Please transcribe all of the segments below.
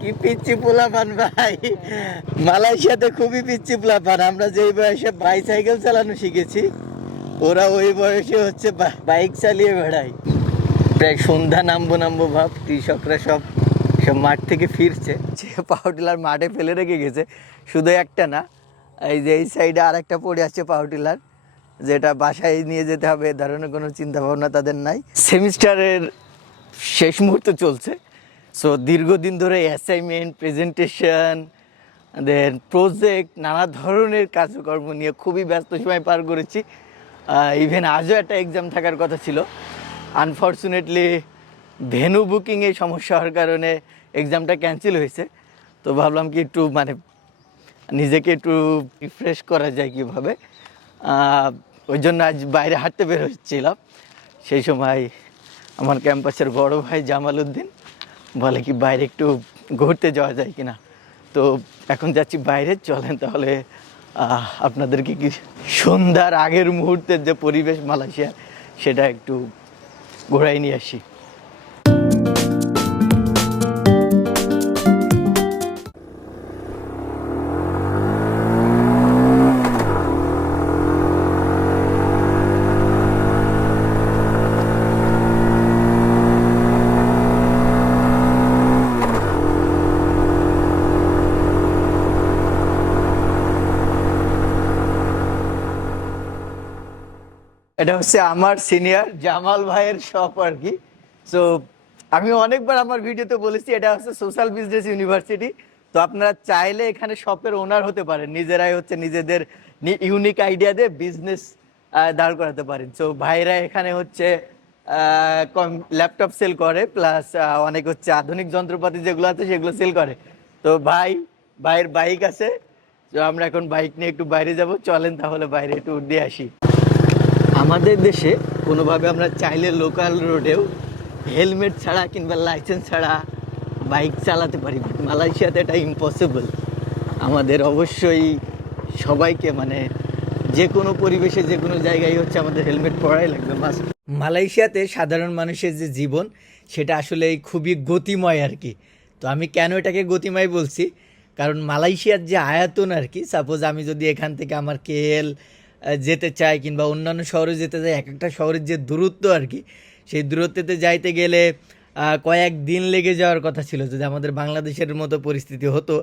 কি পিচ্ছি পোলাপান ভাই? মালয়েশিয়াতে খুবই পিচ্ছি পোলাপান। আমরা যেই বয়সে বাইসাইকেল চালানো শিখেছি, ওরা ওই বয়সে হচ্ছে বাইক চালিয়ে বেড়ায়। প্রায় সন্ধ্যা নামবো নামবো ভাব, কৃষকরা সব সব মাঠ থেকে ফিরছে। যে পাওয়ার টিলার মাঠে ফেলে রেখে গেছে, শুধু একটা না, এই যে এই সাইডে আর একটা পড়ে আছে পাওয়ার টিলার যেটা বাসায় নিয়ে যেতে হবে, এ ধরনের কোনো চিন্তা ভাবনা তাদের নাই। সেমিস্টারের শেষ মুহূর্ত চলছে। সো দীর্ঘদিন ধরে অ্যাসাইনমেন্ট প্রেজেন্টেশন দেন প্রজেক্ট নানা ধরনের কাজকর্ম নিয়ে খুবই ব্যস্ত সময় পার করেছি। ইভেন আজও একটা এক্সাম থাকার কথা ছিল। আনফর্চুনেটলি ভেনু বুকিংয়ে সমস্যা হওয়ার কারণে এক্সামটা ক্যান্সেল হয়েছে। তো ভাবলাম কি একটু মানে নিজেকে একটু রিফ্রেশ করা যায় কীভাবে। ওই জন্য আজ বাইরে হাঁটতে বের হচ্ছিলাম। সেই সময় আমার ক্যাম্পাসের বড় ভাই জামাল উদ্দিন বলে কি বাইরে একটু ঘুরতে যাওয়া যায় কিনা? তো এখন যাচ্ছি বাইরে, চলেন তাহলে আপনাদেরকে কি সন্ধ্যার আগের মুহূর্তের যে পরিবেশ মালয়েশিয়ার, সেটা একটু ঘোরাই নিয়ে আসি। এটা হচ্ছে আমার সিনিয়র জামাল ভাইয়ের শপ আর কি। সো আমি অনেকবার আমার ভিডিওতে বলেছি, এটা হচ্ছে সোশ্যাল বিজনেস ইউনিভার্সিটি তো আপনারা চাইলে এখানে শপের ওনার হতে পারেন। নিজেরাই হচ্ছে নিজেদের ইউনিক আইডিয়া দিয়ে বিজনেস দাঁড় করাতে পারেন। সো ভাইরা এখানে হচ্ছে ল্যাপটপ সেল করে প্লাস অনেক হচ্ছে আধুনিক যন্ত্রপাতি যেগুলো আছে, সেগুলো সেল করে। তো ভাই, ভাইয়ের বাইক আছে। তো আমরা এখন বাইক নিয়ে একটু বাইরে যাব। চলেন তাহলে বাইরে একটু দিয়ে আসি। আমাদের দেশে কোনোভাবে আমরা চাইলে লোকাল রোডেও হেলমেট ছাড়া কিংবা লাইসেন্স ছাড়া বাইক চালাতে পারি। মালয়েশিয়াতে এটা ইম্পসিবল আমাদের অবশ্যই সবাইকে মানে যে কোনো পরিবেশে যে কোনো জায়গায় হচ্ছে আমাদের হেলমেট পরাই লাগবে মাস্ট মালয়েশিয়াতে সাধারণ মানুষের যে জীবন, সেটা আসলে খুবই গতিময় আর কি। তো আমি কেন এটাকে গতিময় বলছি? কারণ মালয়েশিয়ার যে আয়তন আর কি সাপোজ আমি যদি এখান থেকে আমার কেএল যেতে চাই কিংবা অন্যান্য শহরে যেতে চাই এক একটা শহরের যে দূরত্ব আর কি, সেই দূরত্বতে যাইতে গেলে কয়েক দিন লেগে যাওয়ার কথা ছিল যদি আমাদের বাংলাদেশের মতো পরিস্থিতি হতো।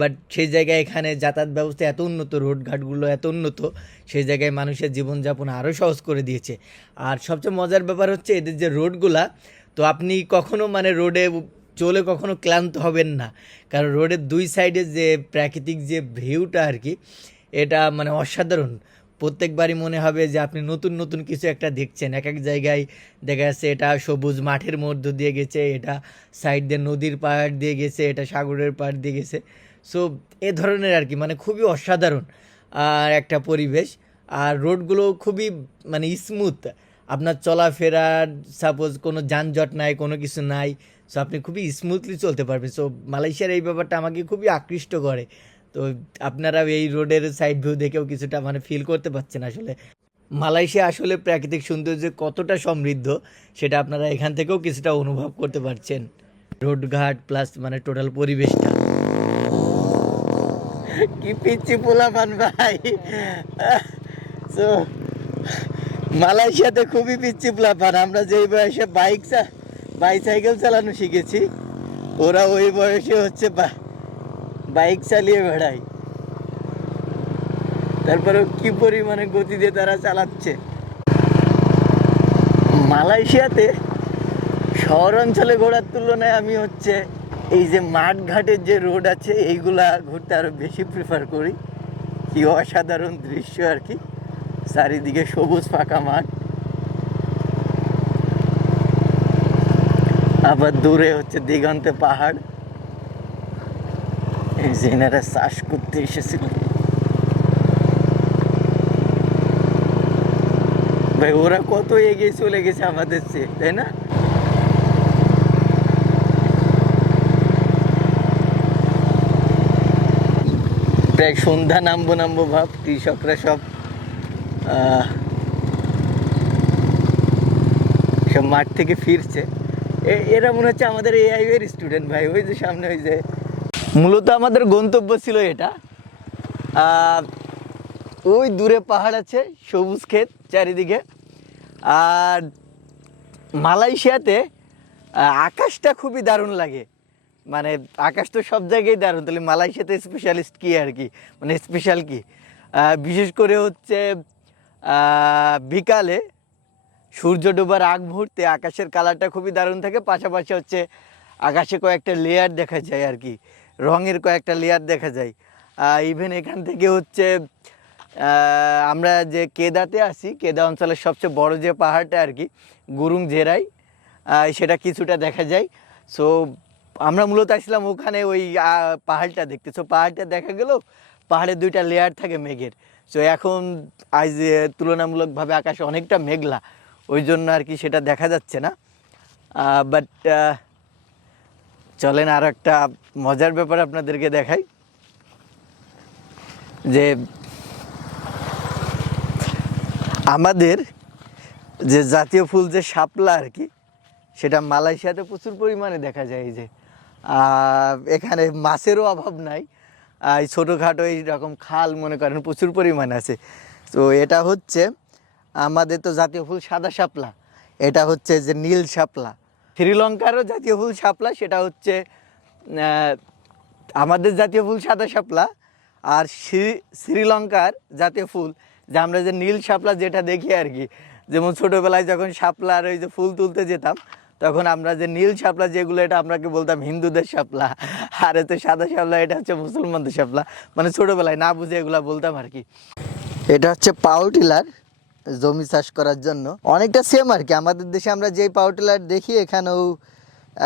বাট সেই জায়গায় এখানে যাতায়াত ব্যবস্থা এত উন্নত রোডঘাটগুলো এত উন্নত, সেই জায়গায় মানুষের জীবনযাপন আরও সহজ করে দিয়েছে। আর সবচেয়ে মজার ব্যাপার হচ্ছে এদের যে রোডগুলা, তো আপনি কখনো মানে রোডে চলে কখনো ক্লান্ত হবেন না। কারণ রোডের দুই সাইডে যে প্রাকৃতিক যে ভিউটা আর কি, এটা মানে অসাধারণ। প্রত্যেকবারই মনে হবে যে আপনি নতুন নতুন কিছু একটা দেখছেন। এক এক জায়গায় দেখা যাচ্ছে এটা সবুজ মাঠের মধ্য দিয়ে গেছে, এটা সাইড দিয়ে নদীর পাহাড় দিয়ে গেছে, এটা সাগরের পাড় দিয়ে গেছে। সো এ ধরনের আর কি মানে খুবই অসাধারণ আর একটা পরিবেশ। আর রোডগুলো খুবই মানে স্মুথ আপনার চলাফেরার সাপোজ কোনো যানজট নাই, কোনো কিছু নাই। সো আপনি খুবই স্মুথলি চলতে পারবেন। সো মালয়েশিয়ার এই ব্যাপারটা আমাকে খুবই আকৃষ্ট করে। তো আপনারা এই রোডের সাইড ভিউ দেখেও কিছুটা মানে ফিল করতে পারছেন আসলে। মালয়েশিয়া আসলে প্রাকৃতিক সৌন্দর্য কতটা সমৃদ্ধ, সেটা আপনারা এখান থেকেও কিছুটা অনুভব করতে পারছেন। রোডঘাট প্লাস মানে টোটাল পরিবেশটা। কি পিচ্ছি পোলাপান ভাই। তো মালয়েশিয়াতে খুবই পিচ্ছি পোলাপান। আমরা যেই বয়সে বাইক বাইসাইকেল চালানো শিখেছি, ওরা ওই বয়সে হচ্ছে বা- বাইক চালিয়ে বেড়াই। তারপরে কি পরিমাণে গতি দিয়ে তারা চালাচ্ছে? মালয়েশিয়াতে শহর অঞ্চলে ঘোরার তুলনায় আমি হচ্ছে এই যে মাঠ ঘাটের যে রোড আছে, এইগুলা ঘুরতে আরও বেশি প্রিফার করি। কি অসাধারণ দৃশ্য আর কি। চারিদিকে সবুজ ফাঁকা মাঠ। আবার দূরে হচ্ছে দিগন্তে পাহাড়। এই চাষ করতে এসেছিল। ভাই, ওরা কত এগিয়ে চলে গেছে আমাদের চেয়ে, তাই না? প্রায় সন্ধ্যা নামবো নামবো ভাব, কৃষকরা সব সব মাঠ থেকে ফিরছে। এরা মনে হচ্ছে আমাদের এআই এর স্টুডেন্ট ভাই, ওই যে সামনে ওই যে মূলত আমাদের গন্তব্য ছিল এটা। ওই দূরে পাহাড় আছে, সবুজ ক্ষেত চারিদিকে। আর মালয়েশিয়াতে আকাশটা খুবই দারুণ লাগে। মানে আকাশ তো সব জায়গায় দারুণ, তাহলে মালয়েশিয়াতে স্পেশালিস্ট কি আর কি? মানে স্পেশাল কি? বিশেষ করে হচ্ছে বিকালে সূর্য ডোবার আগ মুহূর্তে আকাশের কালারটা খুবই দারুণ থাকে। পাশাপাশি হচ্ছে আকাশে কয়েকটা লেয়ার দেখা যায় আর কি। রঙের কয়েকটা লেয়ার দেখা যায়। ইভেন এখান থেকে হচ্ছে আমরা যে কেদাতে আসি কেদা অঞ্চলের সবচেয়ে বড় যে পাহাড়টা আর কি, গুরুং জেরাই সেটা কিছুটা দেখা যায়। সো আমরা মূলত আসলাম ওখানে ওই পাহাড়টা দেখতে। সো পাহাড়টা দেখা গেল, পাহাড়ে দুইটা লেয়ার থাকে মেঘের। সো এখন আজ তুলনামূলকভাবে আকাশে অনেকটা মেঘলা, ওই জন্য আর কি সেটা দেখা যাচ্ছে না। বাট চলেন আর একটা মজার ব্যাপার আপনাদেরকে দেখাই। যে আমাদের যে জাতীয় ফুল যে শাপলা আর কি, সেটা মালয়েশিয়াতে প্রচুর পরিমাণে দেখা যায় যে। এখানে মাছেরও অভাব নাই। এই ছোটোখাটো এইরকম খাল মনে করেন প্রচুর পরিমাণে আছে। তো এটা হচ্ছে আমাদের তো জাতীয় ফুল সাদা শাপলা। এটা হচ্ছে যে নীল শাপলা। শ্রীলঙ্কারও জাতীয় ফুল শাপলা, সেটা হচ্ছে আমাদের জাতীয় ফুল সাদা শাপলা আর শ্রী- শ্রীলঙ্কার জাতীয় ফুল। যে আমরা যে নীল শাপলা যেটা দেখি আর কি, যেমন ছোটোবেলায় যখন শাপলার ওই যে ফুল তুলতে যেতাম, তখন আমরা যে নীল শাপলা যেগুলো, এটা আমরাকে বলতাম হিন্দুদের শাপলা, আর এতে সাদা শাপলা, এটা হচ্ছে মুসলমানদের শাপলা। মানে ছোটোবেলায় না বুঝে এগুলো বলতাম আর কি। এটা হচ্ছে পাওয়ার টিলার। জমি চাষ করার জন্য। অনেকটা সেম আর কি। আমাদের দেশে আমরা যেই পাওয়ার টিলার দেখি, এখানেও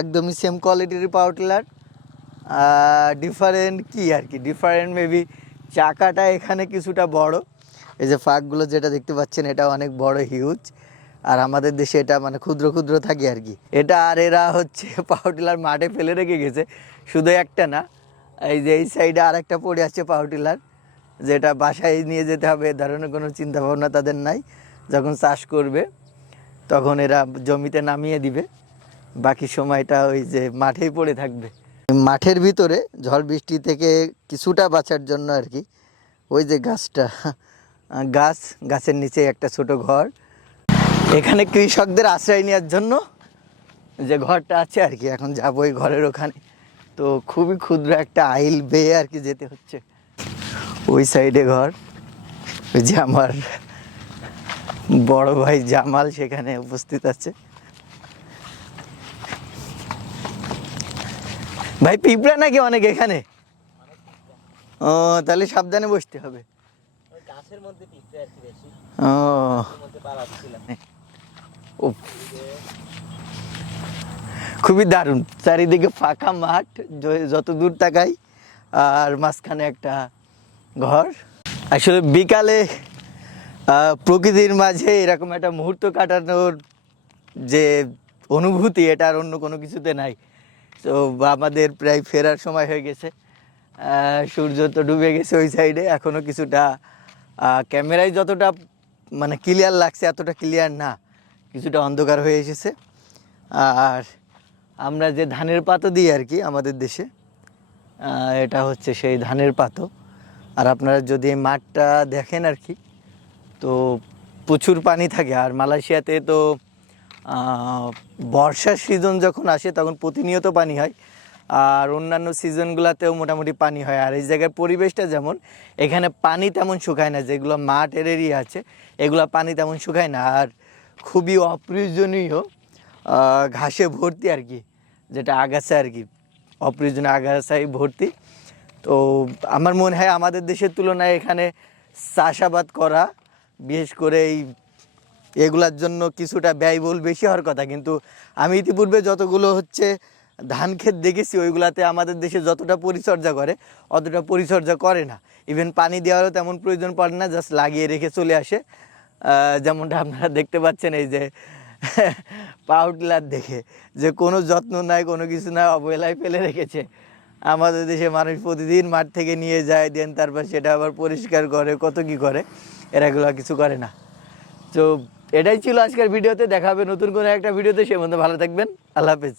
একদমই সেম কোয়ালিটির পাওয়ার টিলার ডিফারেন্ট কি আর কি? ডিফারেন্ট মেবি চাকাটা এখানে কিছুটা বড়। এই যে ফাঁকগুলো যেটা দেখতে পাচ্ছেন এটা অনেক বড় হিউজ আর আমাদের দেশে এটা মানে ক্ষুদ্র ক্ষুদ্র থাকে আর কি। এটা আর এরা হচ্ছে পাওয়ার টিলার মাঠে ফেলে রেখে গেছে। শুধু একটা না, এই যে এই সাইডে আর একটা পড়ে আছে পাওয়ার টিলার যেটা বাসায় নিয়ে যেতে হবে, এ ধরনের কোনো চিন্তা ভাবনা তাদের নাই। যখন চাষ করবে, তখন এরা জমিতে নামিয়ে দিবে। বাকি সময়টা ওই যে মাঠেই পড়ে থাকবে। মাঠের ভিতরে ঝড় বৃষ্টি থেকে কিছুটা বাঁচার জন্য আর কি, ওই যে গাছটা, গাছ, গাছের নিচে একটা ছোট ঘর। এখানে কৃষকদের আশ্রয় নেওয়ার জন্য যে ঘরটা আছে আর কি, এখন যাব ওই ঘরের ওখানে। তো খুবই ক্ষুদ্র একটা আইল বেয়ে আর কি যেতে হচ্ছে। ওই সাইডে ঘর। ওই যে আমার বড় ভাই জামাল সেখানে উপস্থিত আছে। ভাই পিঁপড়া নাকি অনেক এখানে? ও তাহলে সাবধানে বসতে হবে। ও। খুবই দারুণ। চারিদিকে ফাঁকা মাঠ যত দূর তাকাই আর মাঝখানে একটা ঘর। আসলে বিকালে প্রকৃতির মাঝে এরকম একটা মুহূর্ত কাটানোর যে অনুভূতি, এটা আর অন্য কোনো কিছুতে নাই। তো আমাদের প্রায় ফেরার সময় হয়ে গেছে। সূর্য তো ডুবে গেছে ওই সাইডে এখনও কিছুটা ক্যামেরায় যতটা মানে ক্লিয়ার লাগছে এতটা ক্লিয়ার না, কিছুটা অন্ধকার হয়ে এসেছে। আর আমরা যে ধানের পাতো দিই আর কি আমাদের দেশে এটা হচ্ছে সেই ধানের পাতো। আর আপনারা যদি মাঠটা দেখেন আর কি, তো প্রচুর পানি থাকে। আর মালয়েশিয়াতে তো বর্ষার সিজন যখন আসে তখন প্রতিনিয়ত পানি হয়। আর অন্যান্য সিজনগুলোতেও মোটামুটি পানি হয়। আর এই জায়গার পরিবেশটা যেমন, এখানে পানি তেমন শুকায় না। যেগুলো মাঠের এরিয়া আছে, এগুলো পানি তেমন শুকায় না। আর খুবই অপ্রয়োজনীয় ঘাসে ভর্তি আর কি, যেটা আগাছা আর কি। অপ্রয়োজনীয় আগাছায় ভর্তি। তো আমার মনে হয় আমাদের দেশের তুলনায় এখানে চাষাবাদ করা, বিশেষ করে এই এগুলার জন্য কিছুটা ব্যয়বহুল বেশি হওয়ার কথা। কিন্তু আমি ইতিপূর্বে যতগুলো হচ্ছে ধান ক্ষেত দেখেছি, ওইগুলাতে আমাদের দেশে যতটা পরিচর্যা করে, অতটা পরিচর্যা করে না। ইভেন পানি দেওয়ারও তেমন প্রয়োজন পড়ে না জাস্ট লাগিয়ে রেখে চলে আসে। যেমনটা আপনারা দেখতে পাচ্ছেন এই যে পাউডলার দেখে, যে কোনো যত্ন নাই কোনো কিছু নাই অবহেলায় ফেলে রেখেছে। আমাদের দেশে মানুষ প্রতিদিন মাঠ থেকে নিয়ে যায়, দেন তারপর সেটা আবার পরিষ্কার করে, কত কি করে? এরা এগুলো কিছু করে না। তো এটাই ছিল আজকের ভিডিওতে দেখা হবে নতুন কোনো একটা ভিডিওতে, সে মধ্যে ভালো থাকবেন। আল্লাহ হাফেজ।